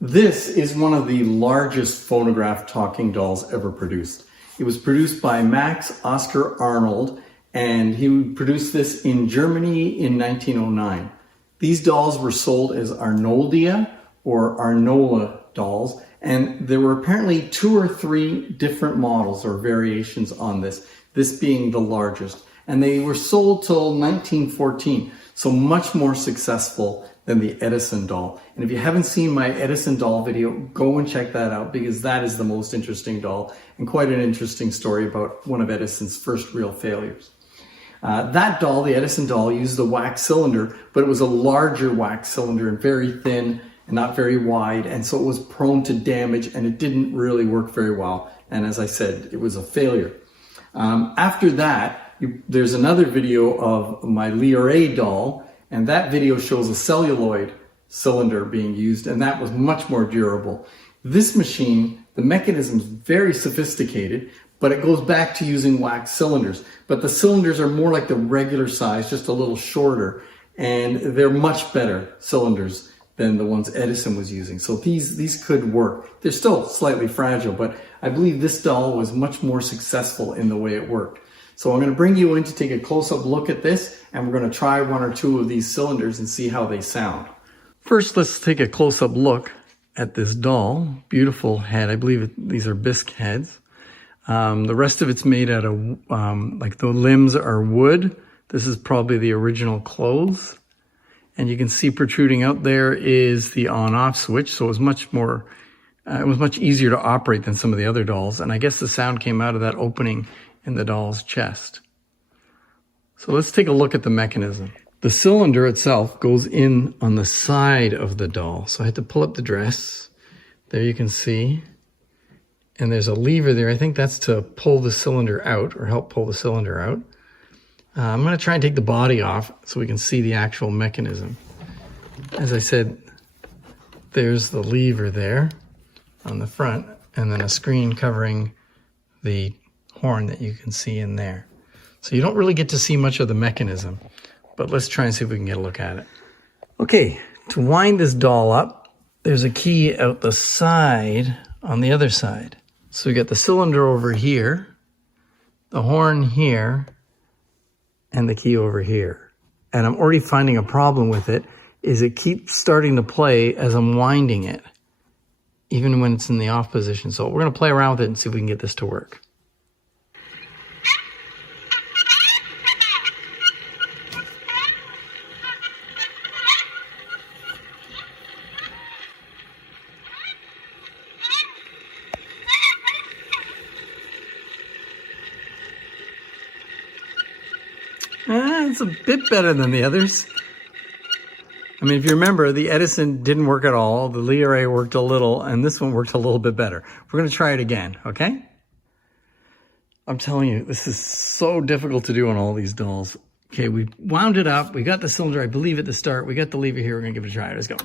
This is one of the largest phonograph talking dolls ever produced. It was produced by Max Oscar Arnold, and he produced this in Germany in 1909. These dolls were sold as Arnoldia or Arnola dolls, and there were apparently 2 or 3 different models or variations on this being the largest. And they were sold till 1914, so much more successful than the Edison doll. And if you haven't seen my Edison doll video, go and check that out, because that is the most interesting doll and quite an interesting story about one of Edison's first real failures. That doll, the Edison doll, used a wax cylinder, but it was a larger wax cylinder and very thin and not very wide, and so it was prone to damage and it didn't really work very well. And as I said, it was a failure. After that, there's another video of my Leray doll, and that video shows a celluloid cylinder being used, and that was much more durable. This machine, the mechanism is very sophisticated, but it goes back to using wax cylinders. But the cylinders are more like the regular size, just a little shorter, and they're much better cylinders than the ones Edison was using. So these could work. They're still slightly fragile, but I believe this doll was much more successful in the way it worked. So I'm going to bring you in to take a close-up look at this, and we're going to try 1 or 2 of these cylinders and see how they sound. First, let's take a close-up look at this doll. Beautiful head. I believe these are bisque heads. The rest of it's made out of, like the limbs are wood. This is probably the original clothes. And you can see protruding out there is the on-off switch, so it was much more, it was much easier to operate than some of the other dolls. And I guess the sound came out of that opening in the doll's chest. So let's take a look at the mechanism. The cylinder itself goes in on the side of the doll. So I had to pull up the dress. There you can see. And there's a lever there. I think that's to pull the cylinder out, or help pull the cylinder out. I'm going to try and take the body off so we can see the actual mechanism. As I said, there's the lever there on the front, and then a screen covering the horn that you can see in there. So you don't really get to see much of the mechanism, but let's try and see if we can get a look at it. Okay, to wind this doll up, there's a key out the side on the other side. So we got the cylinder over here, the horn here, and the key over here. And I'm already finding a problem with it, is it keeps starting to play as I'm winding it, even when it's in the off position. So we're going to play around with it and see if we can get this to work. It's a bit better than the others. I mean, if you remember, the Edison didn't work at all. The Leray worked a little, and this one worked a little bit better. We're going to try it again, okay? I'm telling you, this is so difficult to do on all these dolls. Okay, we wound it up. We got the cylinder, I believe, at the start. We got the lever here. We're going to give it a try. Let's go.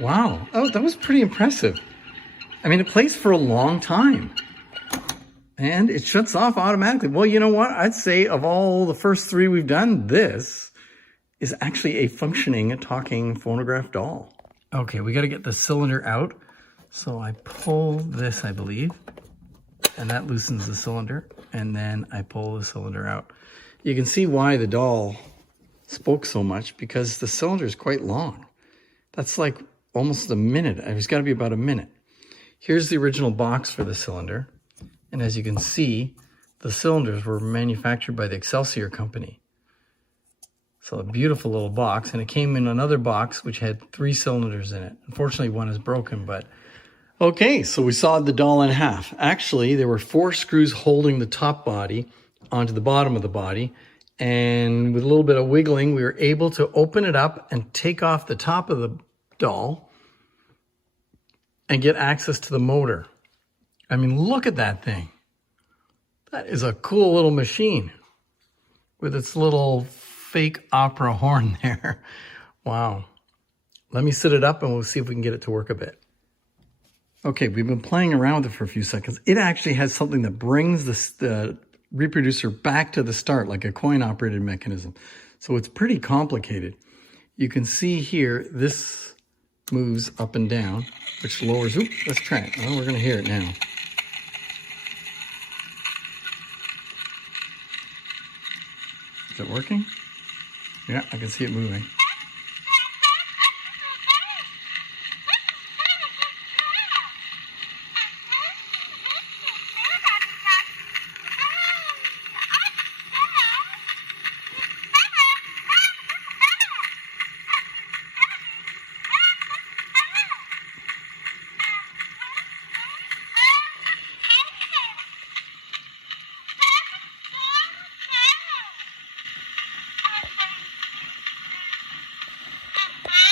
Wow, oh, that was pretty impressive. I mean, it plays for a long time and it shuts off automatically. Well, you know what? I'd say of all the first 3 we've done, this is actually a functioning talking phonograph doll. Okay, we got to get the cylinder out. So I pull this, I believe, and that loosens the cylinder, and then I pull the cylinder out. You can see why the doll spoke so much, because the cylinder is quite long. That's like almost a minute. It's got to be about a minute. Here's the original box for the cylinder. And as you can see, the cylinders were manufactured by the Excelsior company. So a beautiful little box, and it came in another box which had 3 cylinders in it. Unfortunately, one is broken, but... Okay, so we sawed the doll in half. Actually, there were 4 screws holding the top body onto the bottom of the body, and with a little bit of wiggling, we were able to open it up and take off the top of the doll and get access to the motor. I mean, look at that thing. That is a cool little machine with its little fake opera horn there. Wow. Let me sit it up and we'll see if we can get it to work a bit. Okay, we've been playing around with it for a few seconds. It actually has something that brings the reproducer back to the start, like a coin-operated mechanism. So it's pretty complicated. You can see here, this moves up and down, which lowers... Oop, let's try it. Oh, we're going to hear it now. Is it working? Yeah, I can see it moving.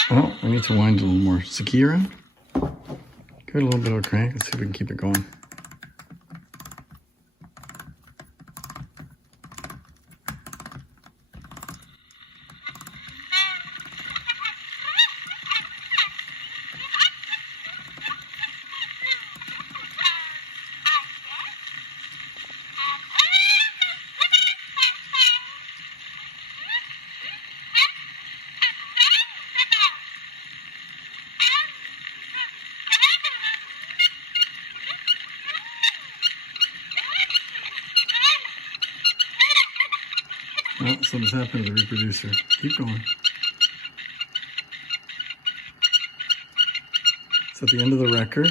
Oh, we need to wind it a little more. Sakira, give it a little bit of a crank. Let's see if we can keep it going. Oh, something's happened to the reproducer. Keep going. It's at the end of the record.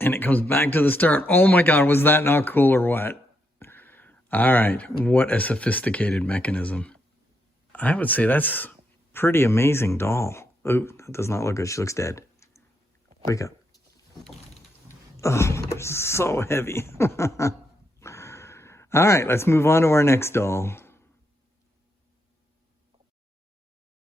And it comes back to the start. Oh my God, was that not cool or what? All right, what a sophisticated mechanism. I would say that's pretty amazing doll. Oh, that does not look good. She looks dead. Wake up. Oh, so heavy. All right, let's move on to our next doll.